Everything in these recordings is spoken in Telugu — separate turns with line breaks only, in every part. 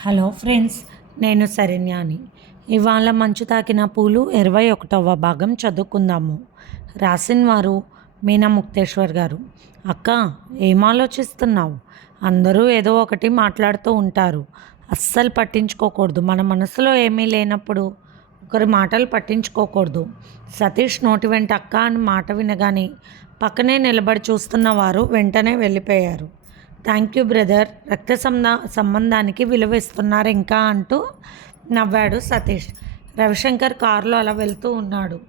హలో ఫ్రెండ్స్ నేను శరణ్యాని. ఇవాళ మంచు తాకిన పూలు ఇరవై ఒకటవ భాగం చదువుకుందాము. రాసిన వారు మీనా ముక్తేశ్వర్ గారు. అక్క ఏం ఆలోచిస్తున్నావు? అందరూ ఏదో ఒకటి మాట్లాడుతూ ఉంటారు. అస్సలు పట్టించుకోకూడదు. మన మనసులో ఏమీ లేనప్పుడు ఒకరి మాటలు పట్టించుకోకూడదు. సతీష్ నోటి వెంట అక్క అని మాట వినగానే పక్కనే నిలబడి చూస్తున్న వారు వెంటనే వెళ్ళిపోయారు. Thank you brother. రక్త సంబంధ సంబంధానికి విలువిస్తున్నారు ఇంకా అంటూ నవ్వాడు సతీష్. రవిశంకర్ కారులో అలా వెళ్తూ ఉన్నాడు.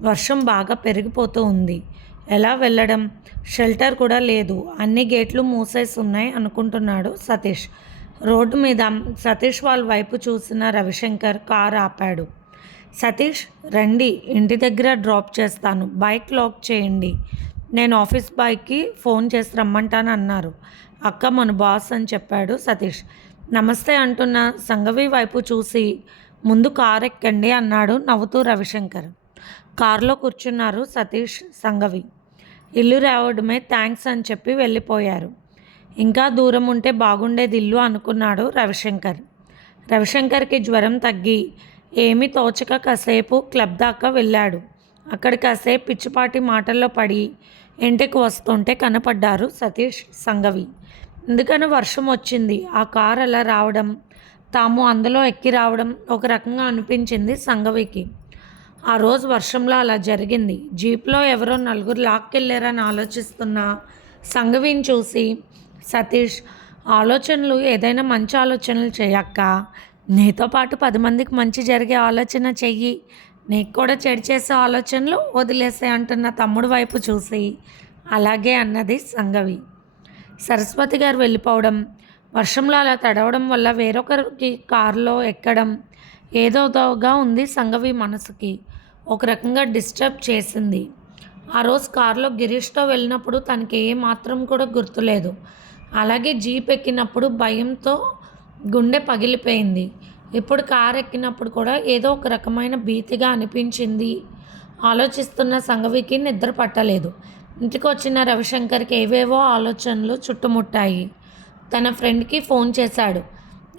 వర్షం బాగా పెరిగిపోతూ ఉంది. ఎలా వెళ్ళడం? షెల్టర్ కూడా లేదు. అన్ని గేట్లు మూసేసి ఉన్నాయి అనుకుంటున్నాడు సతీష్. రోడ్డు మీద సతీష్ వాళ్ళ వైపు చూసిన రవిశంకర్ కార్ ఆపాడు. సతీష్ రండి ఇంటి దగ్గర డ్రాప్ చేస్తాను. బైక్ లాక్ చేయండి. నేను ఆఫీస్ బాయ్కి ఫోన్ చేసి రమ్మంటాను అన్నారు. అక్క మన బాస్ అని చెప్పాడు సతీష్. నమస్తే అంటున్న సంగవి వైపు చూసి ముందు కార్ ఎక్కండి అన్నాడు నవ్వుతూ రవిశంకర్. కారులో కూర్చున్నారు సతీష్ సంగవి. ఇల్లు రావడమే థ్యాంక్స్ అని చెప్పి వెళ్ళిపోయారు. ఇంకా దూరం ఉంటే బాగుండేది ఇల్లు అనుకున్నాడు రవిశంకర్. రవిశంకర్కి జ్వరం తగ్గి ఏమీ తోచక కాసేపు క్లబ్ దాకా వెళ్ళాడు. అక్కడ కాసేపు పిచ్చిపాటి మాటల్లో పడి ఇంటికి వస్తుంటే కనపడ్డారు సతీష్ సంగవి. ఎందుకని వర్షం వచ్చింది? ఆ కారు అలా రావడం? తాము అందులో ఎక్కి రావడం ఒక రకంగా అనిపించింది సంగవికి. ఆ రోజు వర్షంలో అలా జరిగింది. జీప్లో ఎవరో నలుగురు లాక్కెళ్ళారని ఆలోచిస్తున్న సంగవిని చూసి సతీష్ ఆలోచనలు ఏదైనా మంచి ఆలోచనలు చేయక్క. నీతో పాటు పది మందికి మంచి జరిగే ఆలోచన చెయ్యి. నీకు కూడా చెడు చేసే ఆలోచనలు వదిలేసే అంటున్న తమ్ముడు వైపు చూసి అలాగే అన్నది సంగవి. సరస్వతి గారు వెళ్ళిపోవడం వర్షంలో అలా తడవడం వల్ల వేరొకరికి కారులో ఎక్కడం ఏదోదోగా ఉంది సంగవి మనసుకి. ఒక రకంగా డిస్టర్బ్ చేసింది. ఆ రోజు కారులో గిరీష్తో వెళ్ళినప్పుడు తనకి ఏ మాత్రం కూడా గుర్తులేదు. అలాగే జీప్ ఎక్కినప్పుడు భయంతో గుండె పగిలిపోయింది. ఇప్పుడు కారు ఎక్కినప్పుడు కూడా ఏదో ఒక రకమైన భీతిగా అనిపించింది. ఆలోచిస్తున్న సంఘవికి నిద్ర పట్టలేదు. ఇంటికి వచ్చిన రవిశంకర్కి ఏవేవో ఆలోచనలు చుట్టుముట్టాయి. తన ఫ్రెండ్కి ఫోన్ చేశాడు.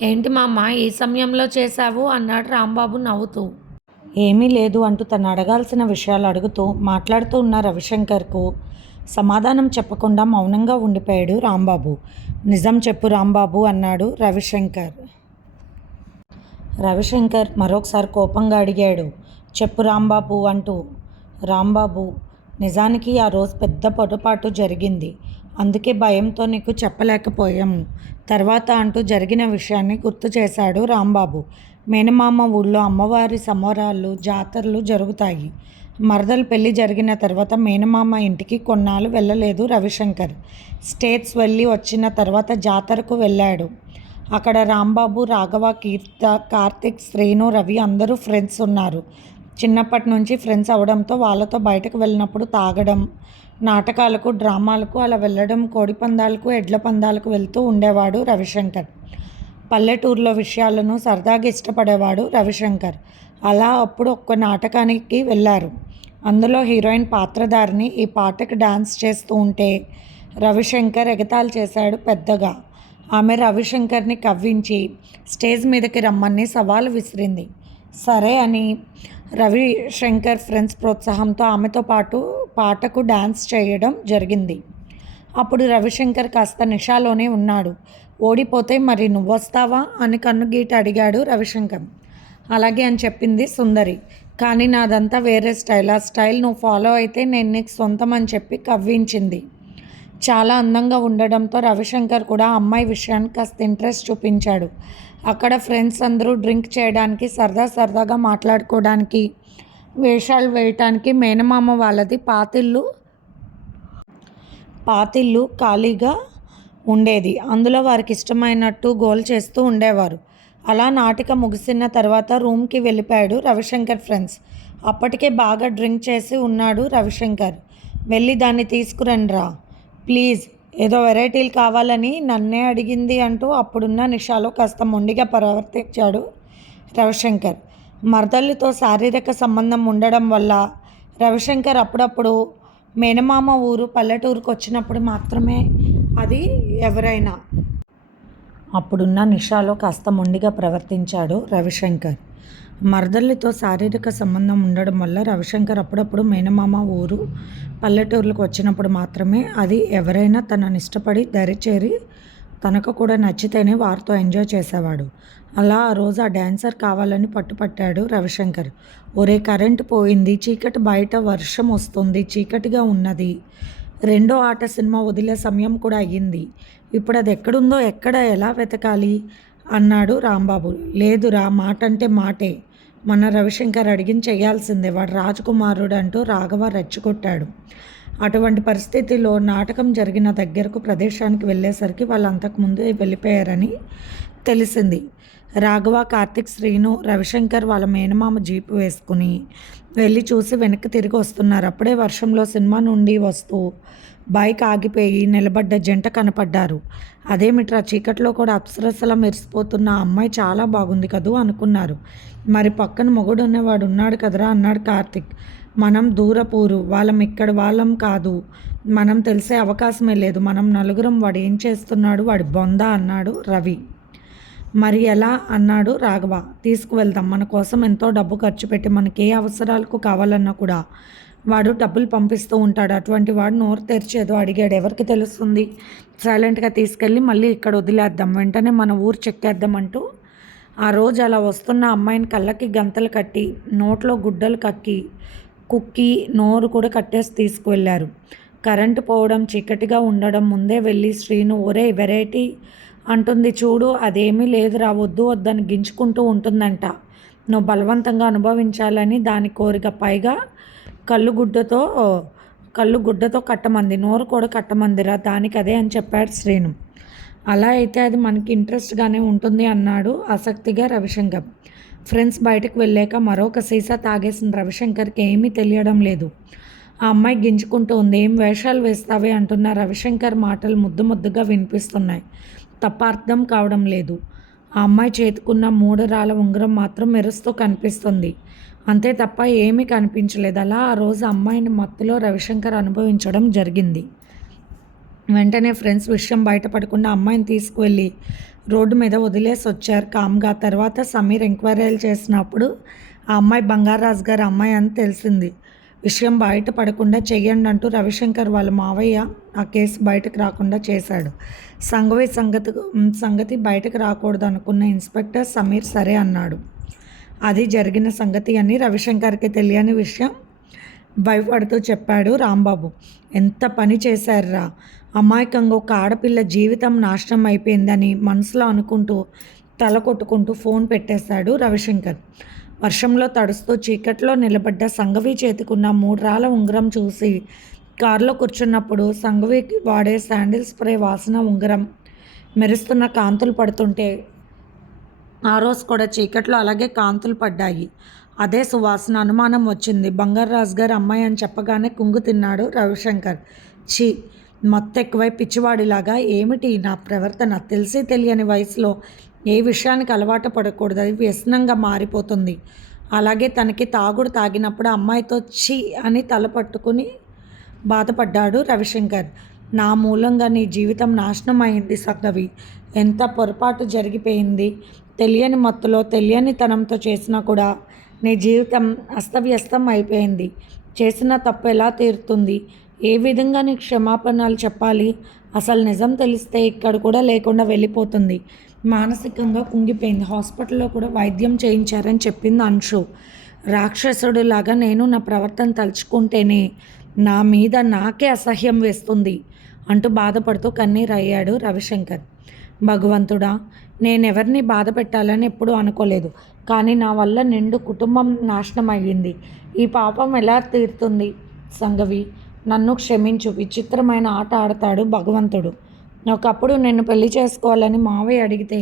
ఏంటి మామ ఏ సమయంలో చేశావు? అన్నాడు రాంబాబు నవ్వుతూ. ఏమీ లేదు అంటూ తను అడగాల్సిన విషయాలు అడుగుతూ మాట్లాడుతూ ఉన్న రవిశంకర్కు సమాధానం చెప్పకుండా మౌనంగా ఉండిపోయాడు రాంబాబు. నిజం చెప్పు రాంబాబు అన్నాడు రవిశంకర్. రవిశంకర్ మరొకసారి కోపంగా అడిగాడు. చెప్పు రాంబాబు అంటూ. రాంబాబు నిజానికి ఆ రోజు పెద్ద పొరపాటు జరిగింది. అందుకే భయంతో నీకు చెప్పలేకపోయాము తర్వాత అంటూ జరిగిన విషయాన్ని గుర్తు చేశాడు రాంబాబు. మేనమామ ఊళ్ళో అమ్మవారి సమరాలు జాతరలు జరుగుతాయి. మరదలు పెళ్ళి జరిగిన తర్వాత మేనమామ ఇంటికి కొన్నాళ్ళు వెళ్ళలేదు రవిశంకర్. స్టేట్స్ వెళ్ళి వచ్చిన తర్వాత జాతరకు వెళ్ళాడు. అక్కడ రాంబాబు రాఘవ కీర్త కార్తిక్ శ్రీను రవి అందరూ ఫ్రెండ్స్ ఉన్నారు. చిన్నప్పటి నుంచి ఫ్రెండ్స్ అవడంతో వాళ్ళతో బయటకు వెళ్ళినప్పుడు తాగడం నాటకాలకు డ్రామాలకు అలా వెళ్ళడం కోడి పందాలకు ఎడ్ల పందాలకు వెళ్తూ ఉండేవాడు రవిశంకర్. పల్లెటూరులో విషయాలను సరదాగా ఇష్టపడేవాడు రవిశంకర్. అలా అప్పుడు ఒక్క నాటకానికి వెళ్ళారు. అందులో హీరోయిన్ పాత్రధారిని ఈ పాటకు డాన్స్ చేస్తూ ఉంటే రవిశంకర్ ఎగతాళి చేశాడు పెద్దగా. ఆమె రవిశంకర్ని కవ్వించి స్టేజ్ మీదకి రమ్మని సవాలు విసిరింది. సరే అని రవిశంకర్ ఫ్రెండ్స్ ప్రోత్సాహంతో ఆమెతో పాటు పాటకు డాన్స్ చేయడం జరిగింది. అప్పుడు రవిశంకర్ కాస్త నిషాలోనే ఉన్నాడు. ఓడిపోతే మరి నువ్వు వస్తావా అని కన్నుగీట అడిగాడు రవిశంకర్. అలాగే అని చెప్పింది సుందరి. కానీ నాదంతా వేరే స్టైల్. ఆ స్టైల్ నువ్వు ఫాలో అయితే నేను నీకు సొంతం అని చెప్పి కవ్వించింది. చాలా అందంగా ఉండడంతో రవిశంకర్ కూడా అమ్మాయి విషయానికి కాస్త ఇంట్రెస్ట్ చూపించాడు. అక్కడ ఫ్రెండ్స్ అందరూ డ్రింక్ చేయడానికి సరదా సరదాగా మాట్లాడుకోవడానికి వేషాలు వేయటానికి మేనమామ వాళ్ళది పాతిళ్ళు పాతిళ్ళు ఖాళీగా ఉండేది. అందులో వారికి ఇష్టమైనట్టు గోల్ చేస్తూ ఉండేవారు. అలా నాటిక ముగిసిన తర్వాత రూమ్కి వెళ్ళిపోయాడు రవిశంకర్ ఫ్రెండ్స్. అప్పటికే బాగా డ్రింక్ చేసి ఉన్నాడు రవిశంకర్. వెళ్ళి దాన్ని తీసుకురండి రా ప్లీజ్ ఏదో వెరైటీలు కావాలని నన్నే అడిగింది అంటూ అప్పుడున్న నిషాలో కాస్త మొండిగా ప్రవర్తించాడు రవిశంకర్. మరదళ్ళతో శారీరక సంబంధం ఉండడం వల్ల రవిశంకర్ అప్పుడప్పుడు మేనమామ ఊరు పల్లెటూరుకు వచ్చినప్పుడు మాత్రమే అది ఎవరైనా. అప్పుడున్న నిషాలో కాస్త మొండిగా ప్రవర్తించాడు రవిశంకర్. మరదళ్ళతో శారీరక సంబంధం ఉండడం వల్ల రవిశంకర్ అప్పుడప్పుడు మేనమామ ఊరు పల్లెటూర్లకు వచ్చినప్పుడు మాత్రమే అది ఎవరైనా తనను ఇష్టపడి దరిచేరి తనకు కూడా నచ్చితేనే వారితో ఎంజాయ్ చేసేవాడు. అలా ఆ రోజు ఆ డ్యాన్సర్ కావాలని పట్టుపట్టాడు రవిశంకర్. ఒరే కరెంట్ పోయింది చీకటి బయట వర్షం వస్తుంది చీకటిగా ఉన్నది. రెండో ఆట సినిమా వదిలే సమయం కూడా అయ్యింది. ఇప్పుడు అది ఎక్కడుందో ఎక్కడ ఎలా వెతకాలి? అన్నాడు రాంబాబు. లేదురా మాట అంటే మాటే. మన రవిశంకర్ అడిగిన చేయాల్సిందే. వాడు రాజకుమారుడు అంటూ రాఘవ రెచ్చగొట్టాడు. అటువంటి పరిస్థితిలో నాటకం జరిగిన దగ్గరకు ప్రదేశానికి వెళ్ళేసరికి వాళ్ళు అంతకుముందు వెళ్ళిపోయారని తెలిసింది. రాఘవ కార్తిక్ శ్రీను రవిశంకర్ వాళ్ళ మేనమామ జీపు వేసుకుని వెళ్ళి చూసి వెనక్కి తిరిగి వస్తున్నారు. అప్పుడే వర్షంలో సినిమా నుండి వస్తూ బైక్ ఆగిపోయి నిలబడ్డ జంట కనపడ్డారు. అదేమిట్రా చీకట్లో కూడా అప్సరసలా మెరిసిపోతున్న అమ్మాయి చాలా బాగుంది కదూ అనుకున్నారు. మరి పక్కన మొగుడు ఉన్నవాడు ఉన్నాడు కదరా అన్నాడు కార్తిక్. మనం దూరపూరు వాళ్ళం ఇక్కడ వాళ్ళం కాదు. మనం తెలిసే అవకాశమే లేదు. మనం నలుగురం వాడు ఏం చేస్తున్నాడు? వాడి బొంద అన్నాడు రవి. మరి ఎలా? అన్నాడు రాఘవ. తీసుకువెళ్దాం. మన కోసం ఎంతో డబ్బు ఖర్చు పెట్టి మనకి ఏ అవసరాలకు కావాలన్నా కూడా వాడు డబ్బులు పంపిస్తూ ఉంటాడు. అటువంటి వాడు నోరు తెరిచేదో అడిగాడు. ఎవరికి తెలుస్తుంది? సైలెంట్గా తీసుకెళ్ళి మళ్ళీ ఇక్కడ వదిలేద్దాం. వెంటనే మన ఊరు చెక్కేద్దామంటూ ఆ రోజు అలా వస్తున్న అమ్మాయిని కళ్ళకి గంతలు కట్టి నోట్లో గుడ్డలు కక్కి కుక్కి నోరు కూడా కట్టేసి తీసుకువెళ్ళారు. కరెంటు పోవడం చీకటిగా ఉండడం ముందే వెళ్ళి శ్రీను ఒరే వెరైటీ అంటుంది చూడు అదేమీ లేదు రావద్దు వద్దని గించుకుంటూ ఉంటుందంట. నువ్వు బలవంతంగా అనుభవించాలని దాని కోరిక. పైగా కళ్ళు గుడ్డతో కళ్ళు గుడ్డతో కట్టమంది నోరు కూడా కట్టమందిరా దానికి అదే అని చెప్పాడు శ్రీను. అలా అయితే అది మనకి ఇంట్రెస్ట్గానే ఉంటుంది అన్నాడు ఆసక్తిగా రవిశంకర్. ఫ్రెండ్స్ బయటకు వెళ్ళాక మరొక సీసా తాగేసిన రవిశంకర్కి ఏమీ తెలియడం లేదు. ఆ అమ్మాయి గింజుకుంటూ ఉంది ఏం వేషాలు వేస్తావే? అంటున్న రవిశంకర్ మాటలు ముద్దు ముద్దుగా వినిపిస్తున్నాయి. తప్ప అర్థం కావడం లేదు. ఆ అమ్మాయి చేతుకున్న మూడు రాళ్ళ ఉంగరం మాత్రం మెరుస్తూ కనిపిస్తుంది. అంతే తప్ప ఏమీ కనిపించలేదు. అలా ఆ రోజు అమ్మాయిని మత్తులో రవిశంకర్ అనుభవించడం జరిగింది. వెంటనే ఫ్రెండ్స్ విషయం బయటపడకుండా అమ్మాయిని తీసుకువెళ్ళి రోడ్డు మీద వదిలేసి వచ్చారు. కామ్గా తర్వాత సమీర్ ఎంక్వైరీలు చేసినప్పుడు ఆ అమ్మాయి బంగారాజు గారి అమ్మాయి అని తెలిసింది. విషయం బయటపడకుండా చెయ్యండి అంటూ రవిశంకర్ వాళ్ళ మావయ్య ఆ కేసు బయటకు రాకుండా చేశాడు. సంగవి సంగతి సంగతి బయటకు రాకూడదు అనుకున్న ఇన్స్పెక్టర్ సమీర్ సరే అన్నాడు. అది జరిగిన సంగతి అని రవిశంకర్కి తెలియని విషయం భయపడుతూ చెప్పాడు రాంబాబు. ఎంత పని చేశారా అమాయకంగా ఒక ఆడపిల్ల జీవితం నాశనం అయిపోయిందని మనసులో అనుకుంటూ తల కొట్టుకుంటూ ఫోన్ పెట్టేశాడు రవిశంకర్. వర్షంలో తడుస్తూ చీకట్లో నిలబడ్డ సంఘవి చేతికున్న మూడు రాళ్ళ ఉంగరం చూసి కారులో కూర్చున్నప్పుడు సంఘవికి వాడే శాండిల్ స్ప్రే వాసన ఉంగరం మెరుస్తున్న కాంతులు పడుతుంటే ఆ రోజు కూడా చీకట్లో అలాగే కాంతులు పడ్డాయి. అదే సువాసన అనుమానం వచ్చింది. బంగారాజు గారు అమ్మాయి అని చెప్పగానే కుంగు తిన్నాడు రవిశంకర్. ఛీ మొత్తం ఎక్కువై పిచ్చివాడిలాగా ఏమిటి? నా ప్రవర్తన తెలిసి తెలియని వయసులో ఏ విషయానికి అలవాటు పడకూడదు. అది వ్యసనంగా మారిపోతుంది. అలాగే తనకి తాగుడు తాగినప్పుడు అమ్మాయితో ఛీ అని తల పట్టుకుని బాధపడ్డాడు రవిశంకర్. నా మూలంగా నీ జీవితం నాశనం అయింది సగ్గవి ఎంత పొరపాటు జరిగిపోయింది? తెలియని మత్తులో తెలియని తనంతో చేసినా కూడా నీ జీవితం అస్తవ్యస్తం అయిపోయింది. చేసిన తప్పు ఎలా తీరుతుంది? ఏ విధంగా నీ క్షమాపణలు చెప్పాలి? అసలు నిజం తెలిస్తే ఇక్కడ కూడా లేకుండా వెళ్ళిపోతుంది. మానసికంగా కుంగిపోయింది. హాస్పిటల్లో కూడా వైద్యం చేయించారని చెప్పింది అంశు. రాక్షసుడిలాగా నేను నా ప్రవర్తన తలుచుకుంటేనే నా మీద నాకే అసహ్యం వేస్తుంది అంటూ బాధపడుతూ కన్నీరయ్యాడు రవిశంకర్. భగవంతుడా నేను ఎవరిని బాధ పెట్టాలని ఎప్పుడూ అనుకోలేదు. కానీ నా వల్ల నిండు కుటుంబం నాశనం అయ్యింది ఈ పాపం ఎలా తీరుతుంది? సంగవి నన్ను క్షమించు. విచిత్రమైన ఆట ఆడతాడు భగవంతుడు. ఒకప్పుడు నిన్ను పెళ్ళి చేసుకోవాలని మావయ్య అడిగితే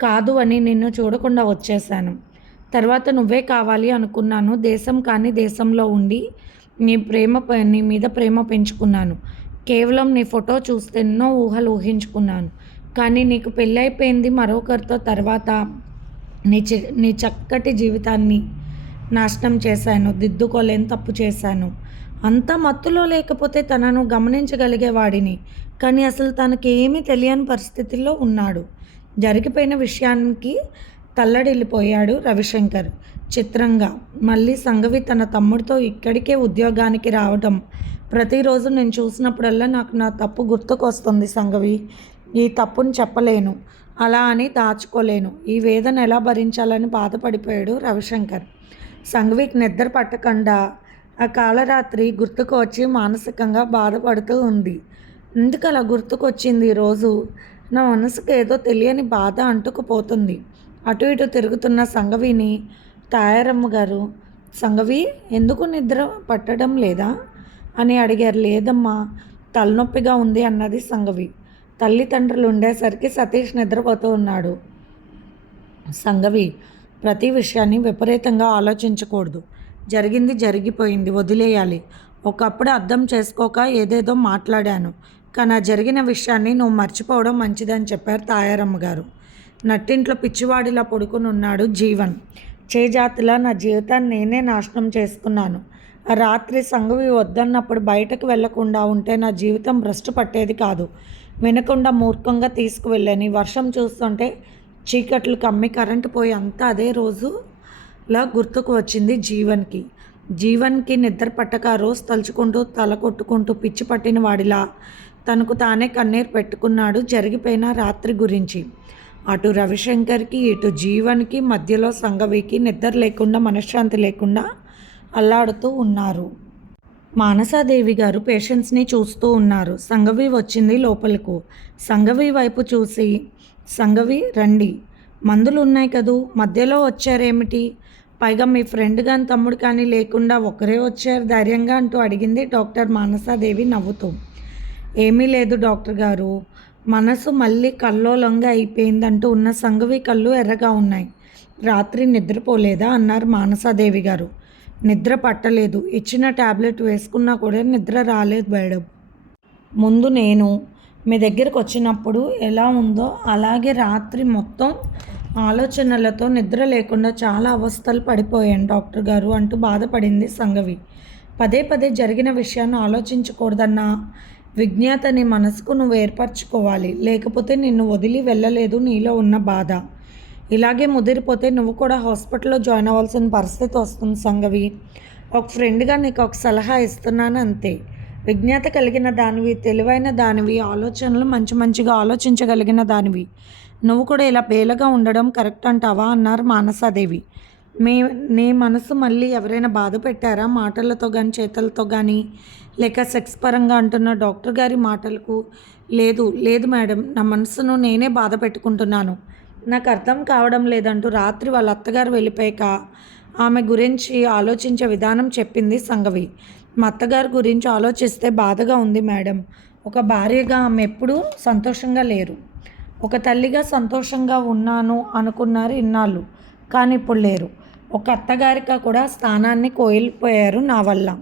కాదు అని నిన్ను చూడకుండా వచ్చేసాను తర్వాత నువ్వే కావాలి అనుకున్నాను. దేశం కానీ దేశంలో ఉండి నీ ప్రేమ నీ మీద ప్రేమ పెంచుకున్నాను. కేవలం నీ ఫోటో చూస్తే ఎన్నో ఊహలు ఊహించుకున్నాను. కానీ నీకు పెళ్ళైపోయింది మరొకరితో తర్వాత నీ చి నీ చక్కటి జీవితాన్ని నాశనం చేశాను దిద్దుకోలేని తప్పు చేశాను. అంత మత్తులో లేకపోతే తనను గమనించగలిగేవాడిని. కానీ అసలు తనకి ఏమీ తెలియని పరిస్థితుల్లో ఉన్నాడు. జరిగిపోయిన విషయానికి తల్లడిల్లిపోయాడు రవిశంకర్. చిత్రంగా మళ్ళీ సంఘవి తన తమ్ముడితో ఇక్కడికే ఉద్యోగానికి రావడం ప్రతిరోజు నేను చూసినప్పుడల్లా నాకు నా తప్పు గుర్తుకొస్తుంది సంఘవి ఈ తప్పుని చెప్పలేను. అలా అని దాచుకోలేను. ఈ వేదన ఎలా భరించాలని బాధపడిపోయాడు రవిశంకర్. సంఘవికి నిద్ర పట్టకుండా ఆ కాలరాత్రి గుర్తుకు వచ్చి మానసికంగా బాధపడుతూ ఉంది. ఎందుకు అలా గుర్తుకొచ్చింది ఈరోజు నా మనసుకు ఏదో తెలియని బాధ అంటుకుపోతుంది అటు ఇటు తిరుగుతున్న సంఘవిని తాయారమ్మ గారు సంఘవి ఎందుకు నిద్ర పట్టడం లేదా? అని అడిగారు. లేదమ్మా తలనొప్పిగా ఉంది అన్నది సంఘవి. తల్లిదండ్రులు ఉండేసరికి సతీష్ నిద్రపోతూ ఉన్నాడు. సంగవి ప్రతి విషయాన్ని విపరీతంగా ఆలోచించకూడదు. జరిగింది జరిగిపోయింది వదిలేయాలి. ఒకప్పుడు అర్థం చేసుకోక ఏదేదో మాట్లాడాను. కానీ ఆ జరిగిన విషయాన్ని నువ్వు మర్చిపోవడం మంచిదని చెప్పారు తాయారమ్మ గారు. నట్టింట్లో పిచ్చివాడిలా పడుకుని ఉన్నాడు జీవన్. చేజాతిలా నా జీవితాన్ని నేనే నాశనం చేసుకున్నాను. రాత్రి సంగవి వద్దన్నప్పుడు బయటకు వెళ్ళకుండా ఉంటే నా జీవితం భ్రష్టు పట్టేది కాదు. వినకుండా మూర్ఖంగా తీసుకువెళ్ళని. వర్షం చూస్తుంటే చీకట్లు కమ్మి కరెంటు పోయి అంతా అదే రోజులా గుర్తుకు వచ్చింది జీవన్కి. జీవన్కి నిద్ర పట్టక రోజు తలుచుకుంటూ తల కొట్టుకుంటూ పిచ్చి పట్టిన వాడిలా తనకు తానే కన్నీరు పెట్టుకున్నాడు జరిగిపోయిన రాత్రి గురించి. అటు రవిశంకర్కి ఇటు జీవన్కి మధ్యలో సంగవికి నిద్ర లేకుండా మనశ్శాంతి లేకుండా అల్లాడుతూ ఉన్నారు. మానసాదేవి గారు పేషెంట్స్ని చూస్తూ ఉన్నారు. సంగవి వచ్చింది లోపలకు. సంగవి వైపు చూసి సంగవి రండి. మందులు ఉన్నాయి కదూ? మధ్యలో వచ్చారేమిటి? పైగా మీ ఫ్రెండ్ కానీ తమ్ముడు కానీ లేకుండా ఒకరే వచ్చారు ధైర్యంగా అంటూ అడిగింది డాక్టర్ మానసాదేవి నవ్వుతూ. ఏమీ లేదు డాక్టర్ గారు. మనసు మళ్ళీ కల్లోలంగా అయిపోయిందంటూ ఉన్న సంగవి కళ్ళు ఎర్రగా ఉన్నాయి. రాత్రి నిద్రపోలేదా? అన్నారు మానసాదేవి గారు. నిద్ర పట్టలేదు. ఇచ్చిన ట్యాబ్లెట్ వేసుకున్నా కూడా నిద్ర రాలేదు మేడం. ముందు నేను మీ దగ్గరకు వచ్చినప్పుడు ఎలా ఉందో అలాగే రాత్రి మొత్తం ఆలోచనలతో నిద్ర లేకుండా చాలా అవస్థలు పడిపోయాను డాక్టర్ గారు అంటూ బాధపడింది సంగవి. పదే పదే జరిగిన విషయాన్ని ఆలోచించకూడదన్న విజ్ఞాతని మనసుకు నువ్వు ఏర్పరచుకోవాలి. లేకపోతే నిన్ను వదిలి వెళ్ళలేదు నీలో ఉన్న బాధ. ఇలాగే ముదిరిపోతే నువ్వు కూడా హాస్పిటల్లో జాయిన్ అవ్వాల్సిన పరిస్థితి వస్తుంది సంగవి. ఒక ఫ్రెండ్గా నీకు ఒక సలహా ఇస్తున్నాను అంతే. విజ్ఞాత కలిగిన దానివి తెలివైన దానివి ఆలోచనలు మంచి మంచిగా ఆలోచించగలిగిన దానివి. నువ్వు కూడా ఇలా పేలగా ఉండడం కరెక్ట్ అంటావా? అన్నారు మానసాదేవి. మీ నీ మనసు మళ్ళీ ఎవరైనా బాధ పెట్టారా? మాటలతో కానీ చేతలతో కానీ లేక సెక్స్ పరంగా అంటున్న డాక్టర్ గారి మాటలకు లేదు లేదు మేడం నా మనసును నేనే బాధ పెట్టుకుంటున్నాను. నాకు అర్థం కావడం లేదంటూ రాత్రి వాళ్ళ అత్తగారు వెళ్ళిపోయాక ఆమె గురించి ఆలోచించే విధానం చెప్పింది సంగవి. మా అత్తగారి గురించి ఆలోచిస్తే బాధగా ఉంది మేడం. ఒక భార్యగా ఆమె ఎప్పుడూ సంతోషంగా లేరు. ఒక తల్లిగా సంతోషంగా ఉన్నాను అనుకున్నారు ఇన్నాళ్ళు కానీ ఇప్పుడు లేరు. ఒక అత్తగారిగా కూడా స్థానాన్ని కోల్పోయారు నా వల్ల.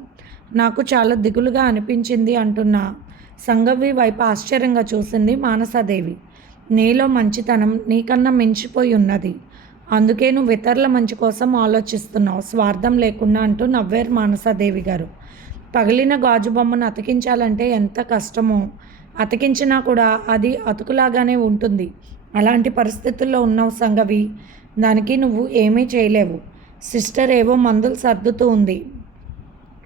నాకు చాలా దిగులుగా అనిపించింది అంటున్న సంగవి వైపు ఆశ్చర్యంగా చూసింది మానసాదేవి. నీలో మంచితనం నీకన్నా మించిపోయి ఉన్నది. అందుకే నువ్వు ఇతరుల మంచి కోసం ఆలోచిస్తున్నావు. స్వార్థం లేకుండా అంటూ నవ్వారు మానసాదేవి గారు. పగిలిన గాజు బొమ్మను అతికించాలంటే ఎంత కష్టమో. అతికించినా కూడా అది అతుకులాగానే ఉంటుంది. అలాంటి పరిస్థితుల్లో ఉన్నావు సంగవి. దానికి నువ్వు ఏమీ చేయలేవు. సిస్టర్ ఏవో మందులు సర్దుతూ ఉంది.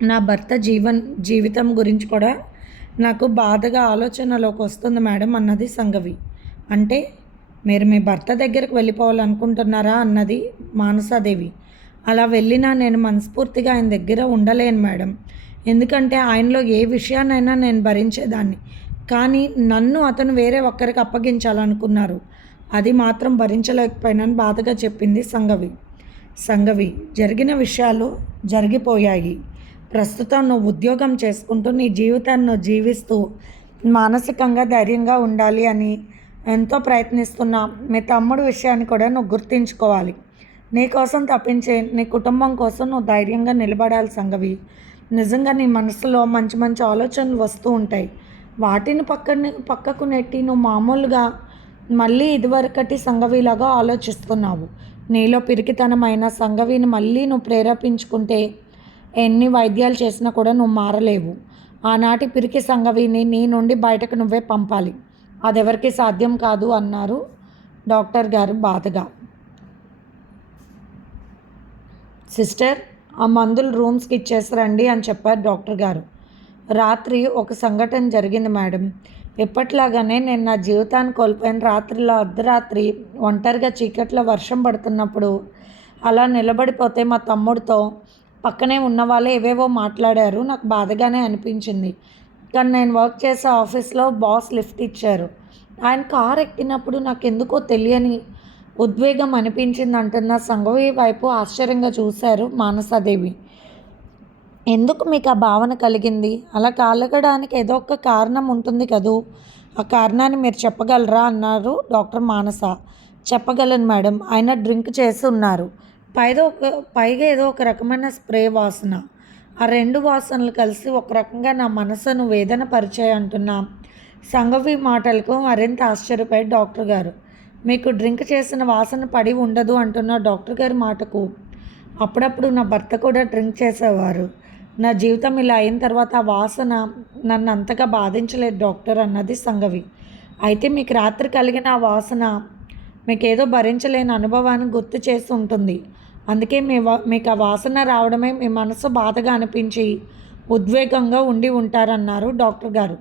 నా భర్త జీవన్ జీవితం గురించి కూడా నాకు బాధగా ఆలోచనలోకి వస్తుంది మేడం అన్నది సంగవి. అంటే మీరు మీ భర్త దగ్గరకు వెళ్ళిపోవాలనుకుంటున్నారా అన్నది మానసాదేవి. అలా వెళ్ళినా నేను మనస్ఫూర్తిగా ఆయన దగ్గర ఉండలేను మేడం. ఎందుకంటే ఆయనలో ఏ విషయాన్నైనా నేను భరించేదాన్ని. కానీ నన్ను అతను వేరే ఒక్కరికి అప్పగించాలనుకున్నారు. అది మాత్రం భరించలేకపోయినాను బాధగా చెప్పింది సంగవి. సంగవి జరిగిన విషయాలు జరిగిపోయాయి. ప్రస్తుతం నువ్వు ఉద్యోగం చేసుకుంటూ నీ జీవితాన్ని నువ్వు జీవిస్తూ మానసికంగా ధైర్యంగా ఉండాలి అని ఎంతో ప్రయత్నిస్తున్నా. మీ తమ్ముడు విషయాన్ని కూడా నువ్వు గుర్తించుకోవాలి. నీ కోసం తప్పించే నీ కుటుంబం కోసం నువ్వు ధైర్యంగా నిలబడాలి సంగవి. నిజంగా నీ మనసులో మంచి మంచి ఆలోచనలు వస్తూ ఉంటాయి. వాటిని పక్కన పక్కకు నెట్టి నువ్వు మామూలుగా మళ్ళీ ఇదివరకటి సంగవిలాగా ఆలోచిస్తున్నావు. నీలో పిరికితనమైన సంగవిని మళ్ళీ నువ్వు ప్రేరేపించుకుంటే ఎన్ని వైద్యాలు చేసినా కూడా నువ్వు మారలేవు. ఆనాటి పిరికి సంగవిని నీ నుండి బయటకు నువ్వే పంపాలి. అది సాధ్యం కాదు అన్నారు డాక్టర్ గారు బాధగా. సిస్టర్ ఆ మందులు రూమ్స్కి ఇచ్చేసరండి అని చెప్పారు డాక్టర్ గారు. రాత్రి ఒక సంఘటన జరిగింది మేడం. ఎప్పట్లాగానే నేను నా జీవితాన్ని కోల్పోయిన. రాత్రిలో అర్ధరాత్రి ఒంటరిగా చీకట్లో వర్షం పడుతున్నప్పుడు అలా నిలబడిపోతే మా తమ్ముడితో పక్కనే ఉన్న వాళ్ళే ఏవేవో మాట్లాడారు. నాకు బాధగానే అనిపించింది. కానీ నేను వర్క్ చేసే ఆఫీస్లో బాస్ లిఫ్ట్ ఇచ్చారు. ఆయన కార్ ఎక్కినప్పుడు నాకు ఎందుకో తెలియని ఉద్వేగం అనిపించింది అంటున్న సంఘవి వైపు ఆశ్చర్యంగా చూశారు మానసాదేవి. ఎందుకు మీకు ఆ భావన కలిగింది? అలా కలగడానికి ఏదో ఒక కారణం ఉంటుంది కదూ? ఆ కారణాన్ని మీరు చెప్పగలరా? అన్నారు డాక్టర్ మానస. చెప్పగలను మేడం. ఆయన డ్రింక్ చేసి ఉన్నారు. పైదో ఒక పైగా ఏదో ఒక రకమైన స్ప్రే వాసన. ఆ రెండు వాసనలు కలిసి ఒక రకంగా నా మనసును వేదన పరిచయం అంటున్నాం. సంగవి మాటలకు మరింత ఆశ్చర్యపోయి డాక్టర్ గారు. మీకు డ్రింక్ చేసిన వాసన పడి ఉండదు అంటున్న డాక్టర్ గారి మాటకు. అప్పుడప్పుడు నా భర్త కూడా డ్రింక్ చేసేవారు. నా జీవితం ఇలా అయిన తర్వాత ఆ వాసన నన్ను అంతగా బాధించలేదు డాక్టర్ అన్నది సంగవి. అయితే మీకు రాత్రి కలిగిన ఆ వాసన మీకు ఏదో భరించలేని అనుభవాన్ని గుర్తు చేసి ఉంటుంది. అందుకే మీ వా- మీకు ఆ వాసన రావడమే మీ మనసు బాధగా అనిపించి ఉద్వేగంగా ఉండి ఉంటారన్నారు డాక్టర్ గారు.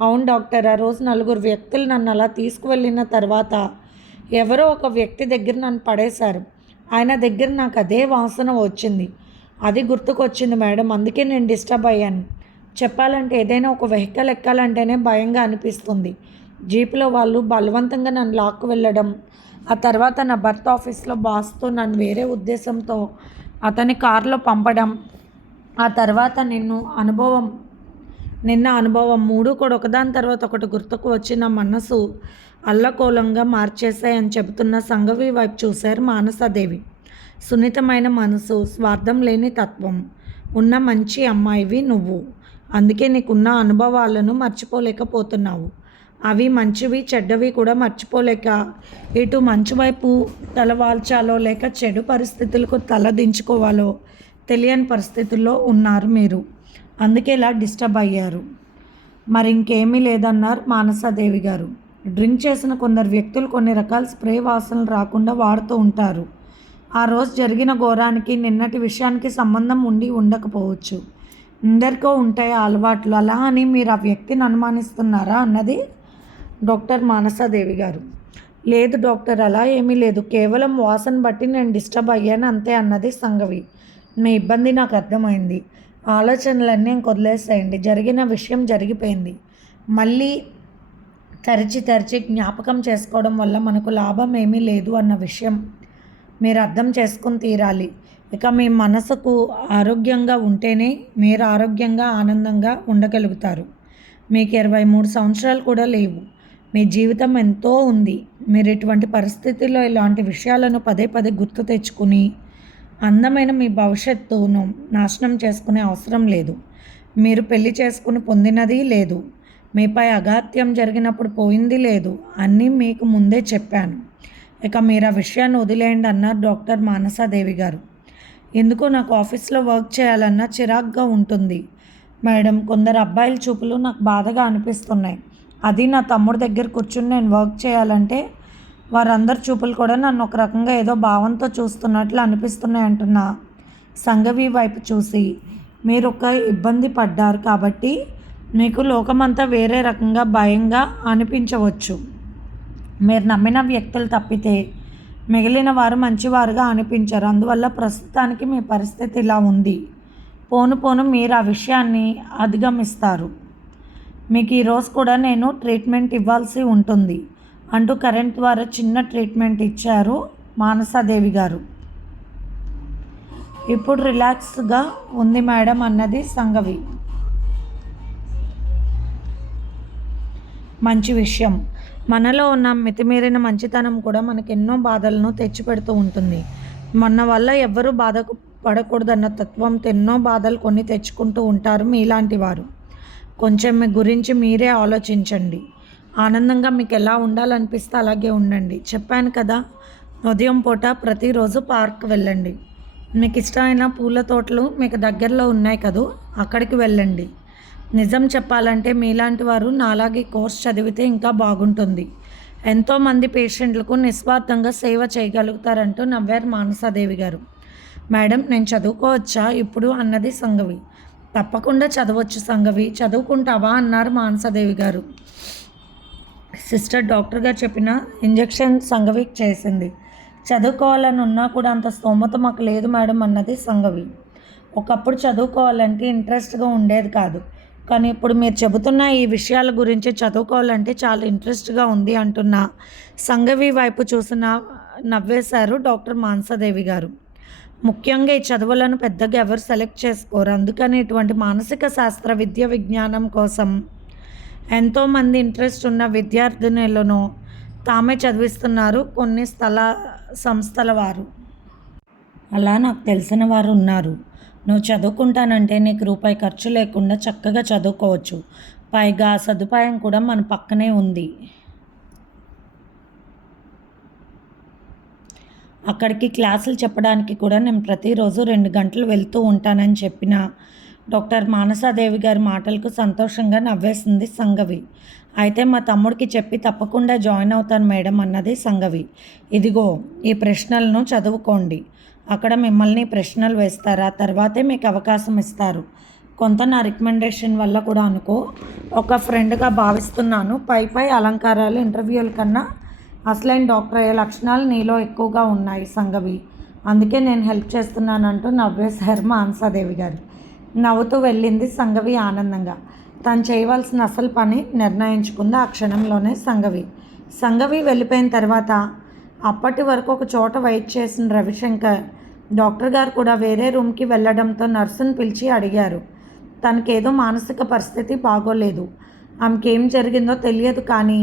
అవును డాక్టర్ ఆ రోజు నలుగురు వ్యక్తులు నన్ను అలా తీసుకువెళ్ళిన తర్వాత ఎవరో ఒక వ్యక్తి దగ్గర నన్ను పడేశారు. ఆయన దగ్గర నాకు అదే వాసన వచ్చింది. అది గుర్తుకొచ్చింది మేడం అందుకే నేను డిస్టర్బ్ అయ్యాను. చెప్పాలంటే ఏదైనా ఒక వెహికల్ ఎక్కాలంటేనే భయంగా అనిపిస్తుంది. జీపులో వాళ్ళు బలవంతంగా నన్ను లాక్కు వెళ్ళడం ఆ తర్వాత నా భర్త ఆఫీస్లో బాస్తో నన్ను వేరే ఉద్దేశంతో అతని కారులో పంపడం ఆ తర్వాత నిన్ను అనుభవం నిన్న అనుభవం మూడు కూడా ఒకదాని తర్వాత ఒకటి గుర్తుకు వచ్చి నా మనసు అల్లకోలంగా మార్చేశాయని చెబుతున్న సంగవి వైపు చూశారు మానసాదేవి. సున్నితమైన మనసు స్వార్థం లేని తత్వం ఉన్న మంచి అమ్మాయివి నువ్వు. అందుకే నీకున్న అనుభవాలను మర్చిపోలేకపోతున్నావు. అవి మంచివి చెడ్డవి కూడా మర్చిపోలేక ఇటు మంచి వైపు తలవాల్చాలో లేక చెడు పరిస్థితులకు తల దించుకోవాలో తెలియని పరిస్థితుల్లో ఉన్నారు మీరు. అందుకే ఇలా డిస్టర్బ్ అయ్యారు. మరి ఇంకేమీ లేదన్నారు మానసాదేవి గారు. డ్రింక్ చేసిన కొందరు వ్యక్తులు కొన్ని రకాల స్ప్రే వాసనలు రాకుండా వాడుతూ ఉంటారు. ఆ రోజు జరిగిన ఘోరానికి నిన్నటి విషయానికి సంబంధం ఉండి ఉండకపోవచ్చు. అందరికో ఉంటాయి అలవాట్లు. అలా అని మీరు ఆ వ్యక్తిని అనుమానిస్తున్నారా అన్నది డాక్టర్ మానసాదేవి గారు. లేదు డాక్టర్ అలా ఏమీ లేదు. కేవలం వాసన బట్టి నేను డిస్టర్బ్ అయ్యాను అంతే అన్నది సంగవి. మీ ఇబ్బంది నాకు అర్థమైంది. ఆలోచనలన్నీ ఇంక వదిలేసేయండి జరిగిన విషయం జరిగిపోయింది. మళ్ళీ తరిచి తరిచి జ్ఞాపకం చేసుకోవడం వల్ల మనకు లాభం ఏమీ లేదు అన్న విషయం మీరు అర్థం చేసుకుని తీరాలి. ఇక మీ మనసుకు ఆరోగ్యంగా ఉంటేనే మీరు ఆరోగ్యంగా ఆనందంగా ఉండగలుగుతారు. మీకు ఇరవై మూడు సంవత్సరాలు కూడా లేవు. మీ జీవితం ఎంతో ఉంది. మీరు ఇటువంటి పరిస్థితుల్లో ఇలాంటి విషయాలను పదే పదే గుర్తు తెచ్చుకుని అందమైన మీ భవిష్యత్తును నాశనం చేసుకునే అవసరం లేదు. మీరు పెళ్ళి చేసుకుని పొందినది లేదు. మీపై అఘాత్యం జరిగినప్పుడు పోయింది లేదు అన్నీ మీకు ముందే చెప్పాను. ఇక మీరు ఆ విషయాన్ని వదిలేయండి అన్నారు డాక్టర్ మానసాదేవి గారు. ఎందుకో నాకు ఆఫీస్లో వర్క్ చేయాలన్నా చిరాగ్గా ఉంటుంది. మేడం కొందరు అబ్బాయిల చూపులు నాకు బాధగా అనిపిస్తున్నాయి. అది నా తమ్ముడి దగ్గర కూర్చుని నేను వర్క్ చేయాలంటే వారందరి చూపులు కూడా నన్ను ఒక రకంగా ఏదో భావంతో చూస్తున్నట్లు అనిపిస్తున్నాయి అంటున్నా. సంఘవి వైపు చూసి మీరు ఒక ఇబ్బంది పడ్డారు కాబట్టి మీకు లోకమంతా వేరే రకంగా భయంగా అనిపించవచ్చు. మీరు నమ్మిన వ్యక్తులు తప్పితే మిగిలిన వారు మంచివారుగా అనిపించారు. అందువల్ల ప్రస్తుతానికి మీ పరిస్థితి ఇలా ఉంది. పోను పోను మీరు ఆ విషయాన్ని అధిగమిస్తారు. మీకు ఈరోజు కూడా నేను ట్రీట్మెంట్ ఇవ్వాల్సి ఉంటుంది. అంటూ కరెంట్ ద్వారా చిన్న ట్రీట్మెంట్ ఇచ్చారు మానసాదేవి గారు. ఇప్పుడు రిలాక్స్గా ఉంది మేడం అన్నది సంగవి. మంచి విషయం. మనలో ఉన్న మితిమీరిన మంచితనం కూడా మనకు ఎన్నో బాధలను తెచ్చిపెడుతూ ఉంటుంది. మన వల్ల ఎవ్వరూ బాధ పడకూడదన్న తత్వంతో ఎన్నో బాధలు కొన్ని తెచ్చుకుంటూ ఉంటారు మీలాంటి వారు. కొంచెం మీ గురించి మీరే ఆలోచించండి. ఆనందంగా మీకు ఎలా ఉండాలనిపిస్తే అలాగే ఉండండి. చెప్పాను కదా ఉదయం పూట ప్రతిరోజు పార్క్ వెళ్ళండి. మీకు ఇష్టమైన పూల తోటలు మీకు దగ్గరలో ఉన్నాయి కదూ అక్కడికి వెళ్ళండి. నిజం చెప్పాలంటే మీలాంటి వారు నాలాగే కోర్స్ చదివితే ఇంకా బాగుంటుంది. ఎంతోమంది పేషెంట్లకు నిస్వార్థంగా సేవ చేయగలుగుతారంటూ నవ్వారు మానసాదేవి గారు. మేడం నేను చదువుకోవచ్చా? ఇప్పుడు అన్నది సంగవి. తప్పకుండా చదవచ్చు సంగవి. చదువుకుంటావా? అన్నారు మానసదేవి గారు. సిస్టర్ డాక్టర్ గారు చెప్పిన ఇంజెక్షన్ సంగవి చేసింది. చదువుకోవాలని ఉన్నా కూడా అంత స్తోమత మాకు లేదు మేడం అన్నది సంగవి. ఒకప్పుడు చదువుకోవాలంటే ఇంట్రెస్ట్గా ఉండేది కాదు. కానీ ఇప్పుడు మీరు చెబుతున్న ఈ విషయాల గురించి చదువుకోవాలంటే చాలా ఇంట్రెస్ట్గా ఉంది అంటున్న. సంగవి వైపు చూసిన నవ్వేశారు డాక్టర్ మానసాదేవి గారు. ముఖ్యంగా ఈ చదువులను పెద్దగా ఎవరు సెలెక్ట్ చేసుకోరు. అందుకని ఇటువంటి మానసిక శాస్త్ర విద్య విజ్ఞానం కోసం ఎంతోమంది ఇంట్రెస్ట్ ఉన్న విద్యార్థినులను తామే చదివిస్తున్నారు కొన్ని స్థల సంస్థల వారు. అలా నాకు తెలిసిన వారు ఉన్నారు. నువ్వు చదువుకుంటానంటే నీకు రూపాయి ఖర్చు లేకుండా చక్కగా చదువుకోవచ్చు. పైగా సదుపాయం కూడా మన పక్కనే ఉంది. అక్కడికి క్లాసులు చెప్పడానికి కూడా నేను ప్రతిరోజు రెండు గంటలు వెళ్తూ ఉంటానని చెప్పిన. డాక్టర్ మానసాదేవి గారి మాటలకు సంతోషంగా నవ్వేసింది సంగవి. అయితే మా తమ్ముడికి చెప్పి తప్పకుండా జాయిన్ అవుతాను మేడం అన్నది సంగవి. ఇదిగో ఈ ప్రశ్నలను చదువుకోండి. అక్కడ మిమ్మల్ని ప్రశ్నలు వేస్తారు? ఆ తర్వాతే మీకు అవకాశం ఇస్తారు. కొంత నా రికమెండేషన్ వల్ల కూడా అనుకో. ఒక ఫ్రెండ్గా భావిస్తున్నాను. పై పై అలంకారాలు ఇంటర్వ్యూల కన్నా అసలైన డాక్టర్ అయ్యే లక్షణాలు నీలో ఎక్కువగా ఉన్నాయి సంగవి. అందుకే నేను హెల్ప్ చేస్తున్నానంటూ నవ్వేశారు మానసాదేవి గారు. నవ్వుతూ వెళ్ళింది సంగవి ఆనందంగా. తను చేయవలసిన అసలు పని నిర్ణయించుకుంది ఆ క్షణంలోనే సంగవి. సంగవి వెళ్ళిపోయిన తర్వాత అప్పటి వరకు ఒక చోట వెయిట్ చేసిన రవిశంకర్ డాక్టర్ గారు కూడా వేరే రూమ్కి వెళ్ళడంతో నర్సును పిలిచి అడిగారు. తనకేదో మానసిక పరిస్థితి బాగోలేదు. ఆమెకేం జరిగిందో తెలియదు కానీ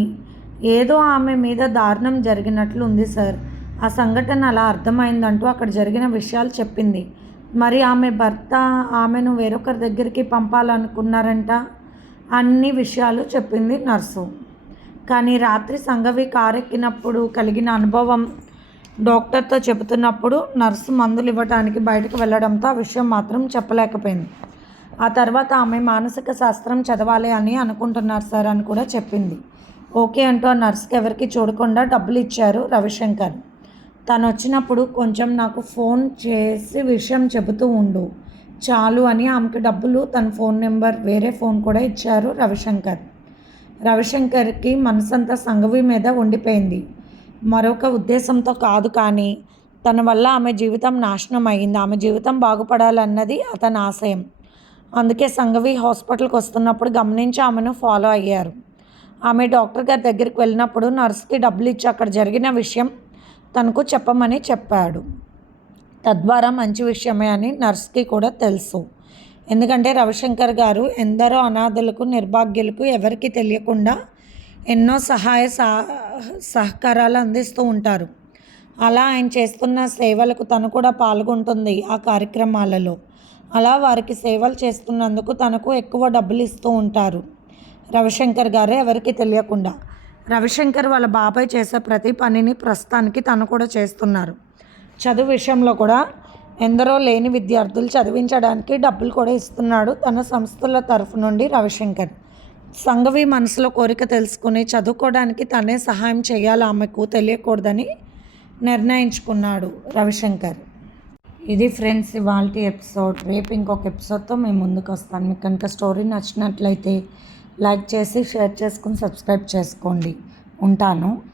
ఏదో ఆమె మీద దారుణం జరిగినట్లు ఉంది సార్. ఆ సంఘటన అలా అర్థమైందంటూ అక్కడ జరిగిన విషయాలు చెప్పింది. మరి ఆమె భర్త ఆమెను వేరొకరి దగ్గరికి పంపాలనుకున్నారంట? అన్ని విషయాలు చెప్పింది నర్సు. కానీ రాత్రి సంఘవి కారెక్కినప్పుడు కలిగిన అనుభవం డాక్టర్తో చెబుతున్నప్పుడు నర్సు మందులు ఇవ్వటానికి బయటకు వెళ్ళడంతో ఆ విషయం మాత్రం చెప్పలేకపోయింది. ఆ తర్వాత ఆమె మానసిక శాస్త్రం చదవాలి అని అనుకుంటున్నారు సార్ అని కూడా చెప్పింది. ఓకే అంటూ ఆ నర్స్కి ఎవరికి చూడకుండా డబ్బులు ఇచ్చారు రవిశంకర్. తను వచ్చినప్పుడు కొంచెం నాకు ఫోన్ చేసి విషయం చెబుతూ ఉండు. చాలు అని ఆమెకి డబ్బులు తన ఫోన్ నెంబర్ వేరే ఫోన్ కూడా ఇచ్చారు రవిశంకర్. రవిశంకర్కి మనసంతా సంఘవి మీద ఉండిపోయింది. మరొక ఉద్దేశంతో కాదు కానీ తన వల్ల ఆమె జీవితం నాశనం అయింది ఆమె జీవితం బాగుపడాలన్నది అతని ఆశయం. అందుకే సంఘవి హాస్పిటల్కి వస్తున్నప్పుడు గమనించి ఆమెను ఫాలో అయ్యారు. ఆమె డాక్టర్ గారి దగ్గరికి వెళ్ళినప్పుడు నర్స్కి డబ్బులు ఇచ్చి అక్కడ జరిగిన విషయం తనకు చెప్పమని చెప్పాడు. తద్వారా మంచి విషయమే అని నర్స్కి కూడా తెలుసు. ఎందుకంటే రవిశంకర్ గారు ఎందరో అనాథులకు నిర్భాగ్యులకు ఎవరికి తెలియకుండా ఎన్నో సహాయ సహకారాలు అందిస్తూ ఉంటారు. అలా ఆయన చేస్తున్న సేవలకు తను కూడా పాల్గొంటుంది ఆ కార్యక్రమాలలో. అలా వారికి సేవలు చేస్తున్నందుకు తనకు ఎక్కువ డబ్బులు ఇస్తూ ఉంటారు. రవిశంకర్ గారే ఎవరికి తెలియకుండా. రవిశంకర్ వాళ్ళ బాబాయ్ చేసే ప్రతి పనిని ప్రస్తుతానికి తను కూడా చేస్తున్నారు. చదువు విషయంలో కూడా ఎందరో లేని విద్యార్థులు చదివించడానికి డబ్బులు కూడా ఇస్తున్నాడు తన సంస్థల తరఫు నుండి రవిశంకర్. సంఘవి మనసులో కోరిక తెలుసుకుని చదువుకోవడానికి తనే సహాయం చేయాలి ఆమెకు తెలియకూడదని నిర్ణయించుకున్నాడు రవిశంకర్. ఇది ఫ్రెండ్స్ ఇవాళ ఎపిసోడ్. రేపు ఇంకొక ఎపిసోడ్తో మేము ముందుకు వస్తాను. మీకు కనుక స్టోరీ నచ్చినట్లయితే లైక్ చేసి షేర్ చేసుకుని సబ్స్క్రైబ్ చేసుకోండి. ఉంటాను.